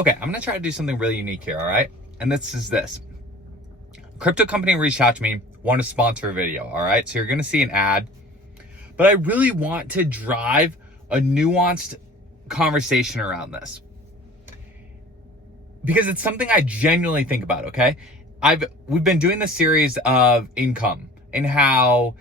Okay, I'm gonna try to do something really unique here, all right? And this is this. Crypto company reached out to me, want to sponsor a video, all right? So you're gonna see an ad, but I really want to drive a nuanced conversation around this because it's something I genuinely think about, okay? We've been doing this series of income and how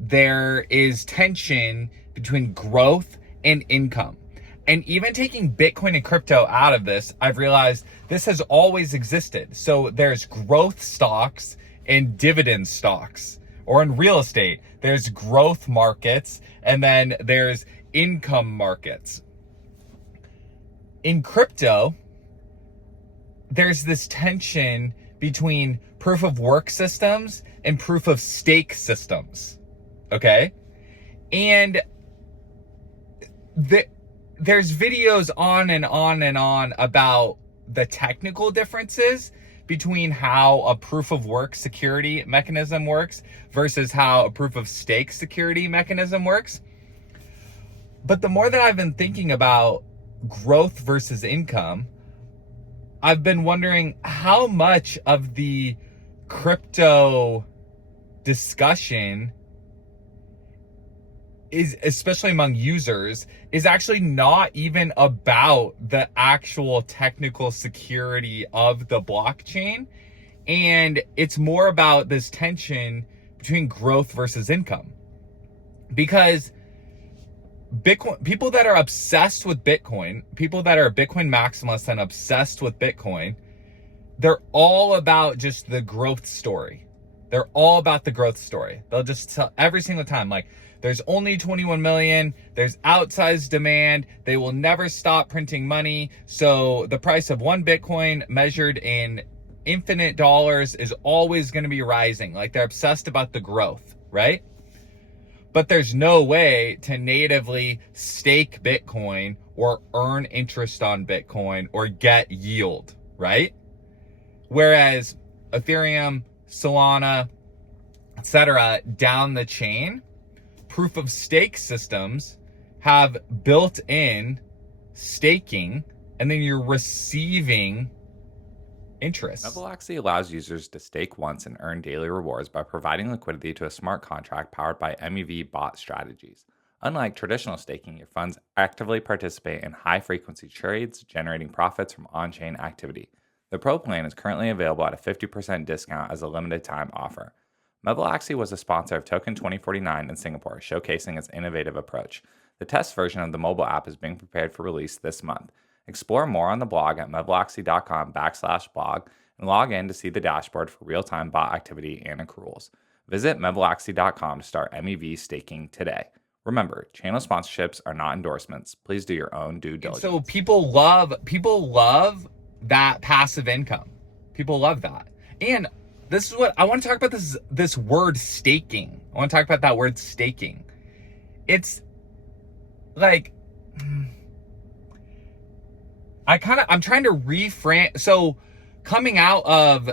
there is tension between growth and income. And even taking Bitcoin and crypto out of this, I've realized this has always existed. So there's growth stocks and dividend stocks. Or in real estate, there's growth markets and then there's income markets. In crypto, there's this tension between proof of work systems and proof of stake systems. Okay? And there's videos on and on and on about the technical differences between how a proof of work security mechanism works versus how a proof of stake security mechanism works. But the more that I've been thinking about growth versus income, I've been wondering how much of the crypto discussion is, especially among users, is actually not even about the actual technical security of the blockchain. And it's more about this tension between growth versus income. Because Bitcoin, people that are obsessed with Bitcoin, people that are Bitcoin maximalists and obsessed with Bitcoin, they're all about just the growth story. They're all about the growth story. They'll just tell every single time, like, there's only 21 million, there's outsized demand, they will never stop printing money, so the price of one Bitcoin measured in infinite dollars is always going to be rising. Like, they're obsessed about the growth, right? But there's no way to natively stake Bitcoin or earn interest on Bitcoin or get yield, right? Whereas Ethereum, Solana, etc., down the chain, proof of stake systems have built in staking, and then you're receiving interest. Mevalaxy allows users to stake once and earn daily rewards by providing liquidity to a smart contract powered by MEV bot strategies. Unlike traditional staking, your funds actively participate in high-frequency trades, generating profits from on-chain activity. The Pro plan is currently available at a 50% discount as a limited-time offer. Mevalaxy was a sponsor of Token 2049 in Singapore, showcasing its innovative approach. The test version of the mobile app is being prepared for release this month. Explore more on the blog at mevalaxy.com/blog and log in to see the dashboard for real-time bot activity and accruals. Visit mevalaxy.com to start MEV staking today. Remember, channel sponsorships are not endorsements. Please do your own due diligence. So people love that passive income. People love that. And this is what I want to talk about, this word staking. I want to talk about that word staking. It's like, I'm trying to reframe. So coming out of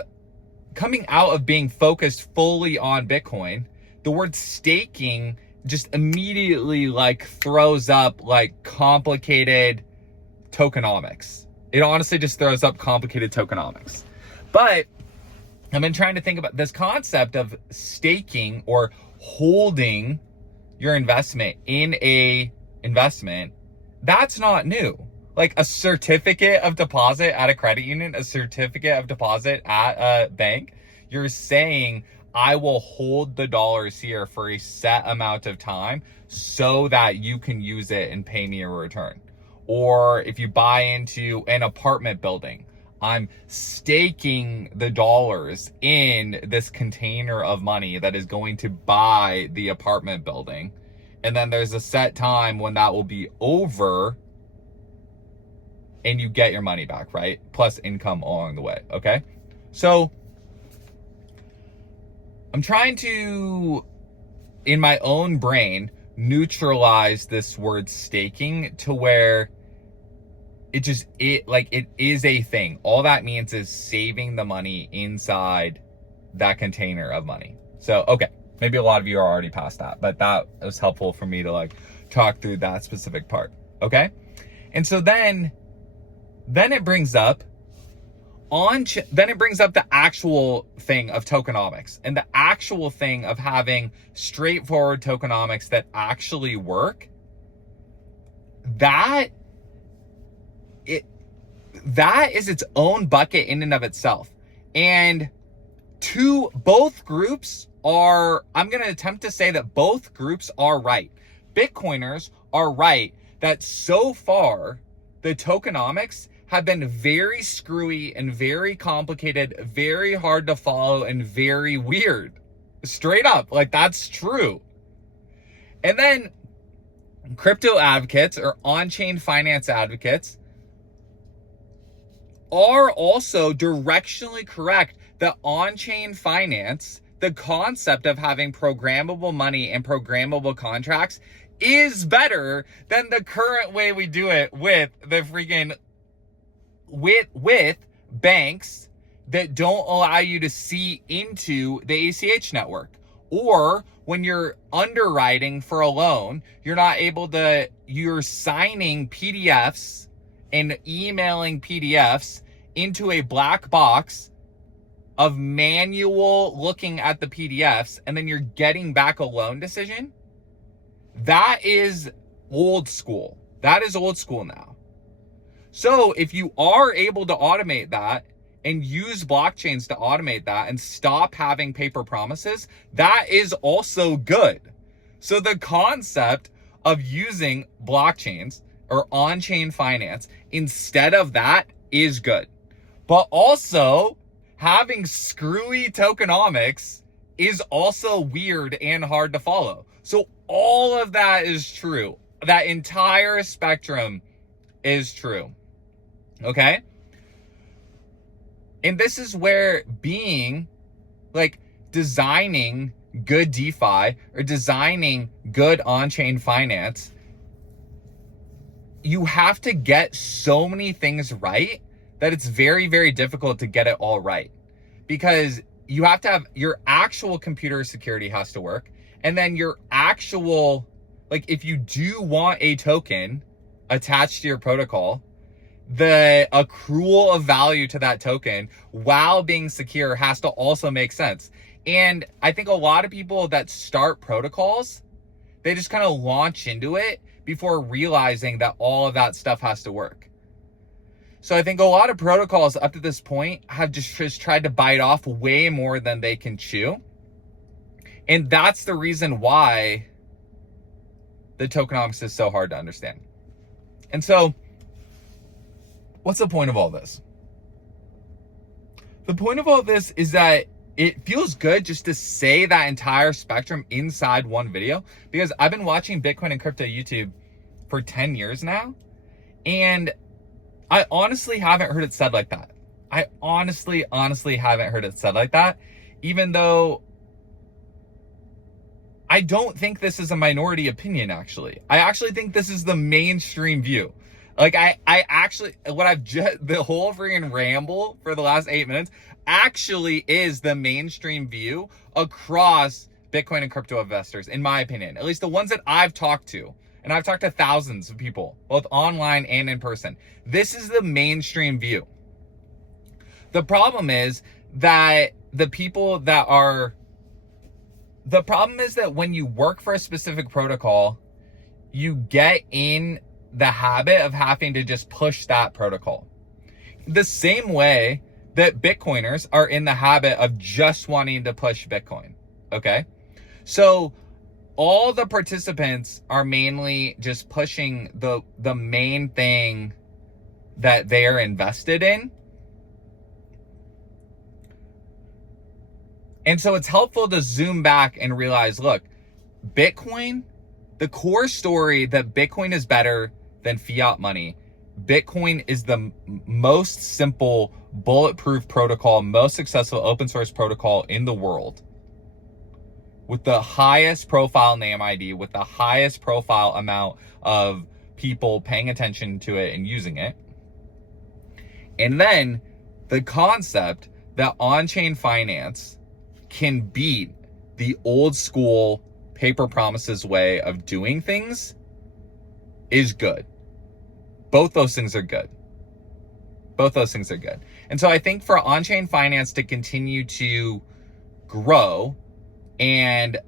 being focused fully on Bitcoin, the word staking just immediately like throws up like complicated tokenomics. It honestly just throws up complicated tokenomics. But I've been trying to think about this concept of staking or holding your investment in a investment. That's not new. Like a certificate of deposit at a credit union, a certificate of deposit at a bank, you're saying, I will hold the dollars here for a set amount of time so that you can use it and pay me a return. Or if you buy into an apartment building, I'm staking the dollars in this container of money that is going to buy the apartment building. And then there's a set time when that will be over and you get your money back, right? Plus income along the way, okay? So I'm trying to, in my own brain, neutralize this word staking to where it is a thing. All that means is saving the money inside that container of money. So, okay, maybe a lot of you are already past that, but that was helpful for me to like talk through that specific part, okay? And so then Then it brings up the actual thing of tokenomics and the actual thing of having straightforward tokenomics that actually work. That is its own bucket in and of itself. And both groups are, I'm going to attempt to say that both groups are right. Bitcoiners are right that so far the tokenomics have been very screwy and very complicated, very hard to follow, and very weird. Straight up, like, that's true. And then crypto advocates or on-chain finance advocates are also directionally correct that on-chain finance, the concept of having programmable money and programmable contracts, is better than the current way we do it with the freaking with banks that don't allow you to see into the ACH network. Or when you're underwriting for a loan, you're signing PDFs and emailing PDFs into a black box of manual looking at the PDFs, and then you're getting back a loan decision. That is old school. That is old school now. So if you are able to automate that and use blockchains to automate that and stop having paper promises, that is also good. So the concept of using blockchains or on-chain finance instead of that is good. But also, having screwy tokenomics is also weird and hard to follow. So all of that is true. That entire spectrum is true. Okay? And this is where designing good DeFi or designing good on-chain finance, you have to get so many things right that it's very, very difficult to get it all right. Because you have to have your actual computer security has to work. And then your actual, if you do want a token attached to your protocol, the accrual of value to that token while being secure has to also make sense. And I think a lot of people that start protocols, they just kind of launch into it before realizing that all of that stuff has to work. So I think a lot of protocols up to this point have just tried to bite off way more than they can chew. And that's the reason why the tokenomics is so hard to understand. And so, what's the point of all this? The point of all this is that it feels good just to say that entire spectrum inside one video, because I've been watching Bitcoin and crypto YouTube for 10 years now, and I honestly haven't heard it said like that. I honestly haven't heard it said like that, even though I don't think this is a minority opinion, actually. I actually think this is the mainstream view. The whole freaking ramble for the last 8 minutes actually is the mainstream view across Bitcoin and crypto investors, in my opinion. At least the ones that I've talked to. And I've talked to thousands of people, both online and in person. This is the mainstream view. The problem is that when you work for a specific protocol, you get in the habit of having to just push that protocol. The same way that Bitcoiners are in the habit of just wanting to push Bitcoin. Okay? So all the participants are mainly just pushing the main thing that they are invested in. And so it's helpful to zoom back and realize, look, Bitcoin, the core story that Bitcoin is better than fiat money. Bitcoin is the most simple, bulletproof protocol, most successful open source protocol in the world, with the highest profile name ID, with the highest profile amount of people paying attention to it and using it. And then the concept that on-chain finance can beat the old school paper promises way of doing things is good. Both those things are good. Both those things are good. And so I think for on-chain finance to continue to grow and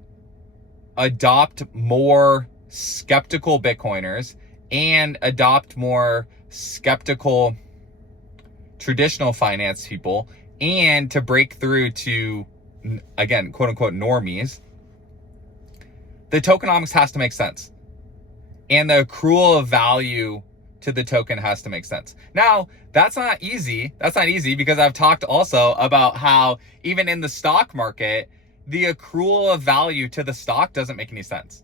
adopt more skeptical Bitcoiners and adopt more skeptical traditional finance people, and to break through to, again, quote unquote, normies, the tokenomics has to make sense. And the accrual of value to the token has to make sense. Now, that's not easy. That's not easy because I've talked also about how even in the stock market, the accrual of value to the stock doesn't make any sense.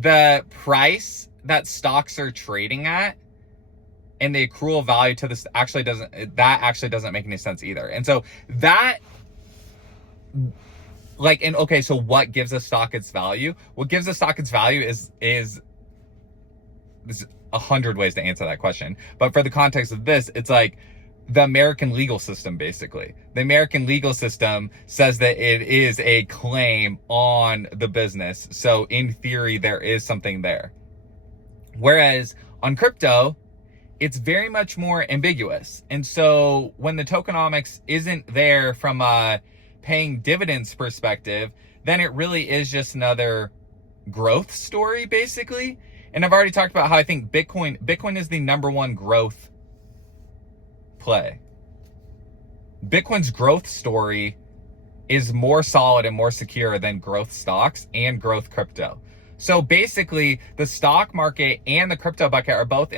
The price that stocks are trading at and the accrual value to this actually doesn't make any sense either. And so that, like, and okay, so what gives a stock its value? What gives a stock its value is there's 100 ways to answer that question. But for the context of this, it's like the American legal system, basically. The American legal system says that it is a claim on the business. So in theory, there is something there. Whereas on crypto, it's very much more ambiguous. And so when the tokenomics isn't there from a paying dividends perspective, then it really is just another growth story, basically. And I've already talked about how I think Bitcoin is the number one growth play. Bitcoin's growth story is more solid and more secure than growth stocks and growth crypto. So basically, the stock market and the crypto bucket are both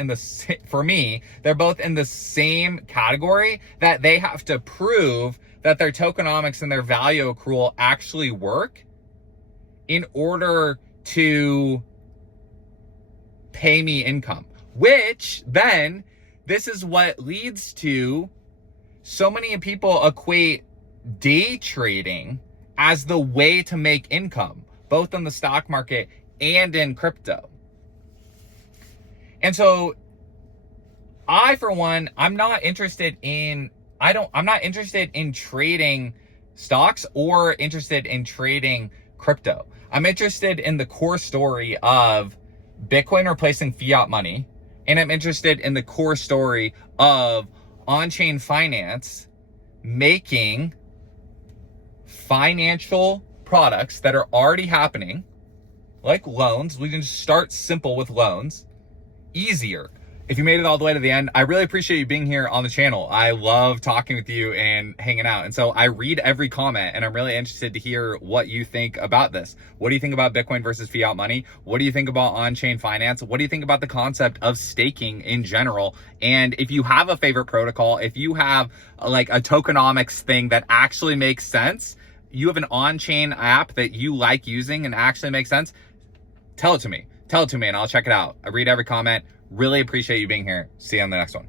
for me, they're both in the same category, that they have to prove that their tokenomics and their value accrual actually work in order to pay me income. Which then, this is what leads to so many people equate day trading as the way to make income, both in the stock market and in crypto. And so I, for one, I'm not interested in trading stocks or interested in trading crypto. I'm interested in the core story of Bitcoin replacing fiat money. And I'm interested in the core story of on-chain finance making financial products that are already happening, like loans. We can just start simple with loans, easier. If you made it all the way to the end, I really appreciate you being here on the channel. I love talking with you and hanging out. And so I read every comment, and I'm really interested to hear what you think about this. What do you think about Bitcoin versus fiat money? What do you think about on-chain finance? What do you think about the concept of staking in general? And if you have a favorite protocol, if you have like a tokenomics thing that actually makes sense, you have an on-chain app that you like using and actually makes sense, tell it to me. Tell it to me and I'll check it out. I read every comment. Really appreciate you being here. See you on the next one.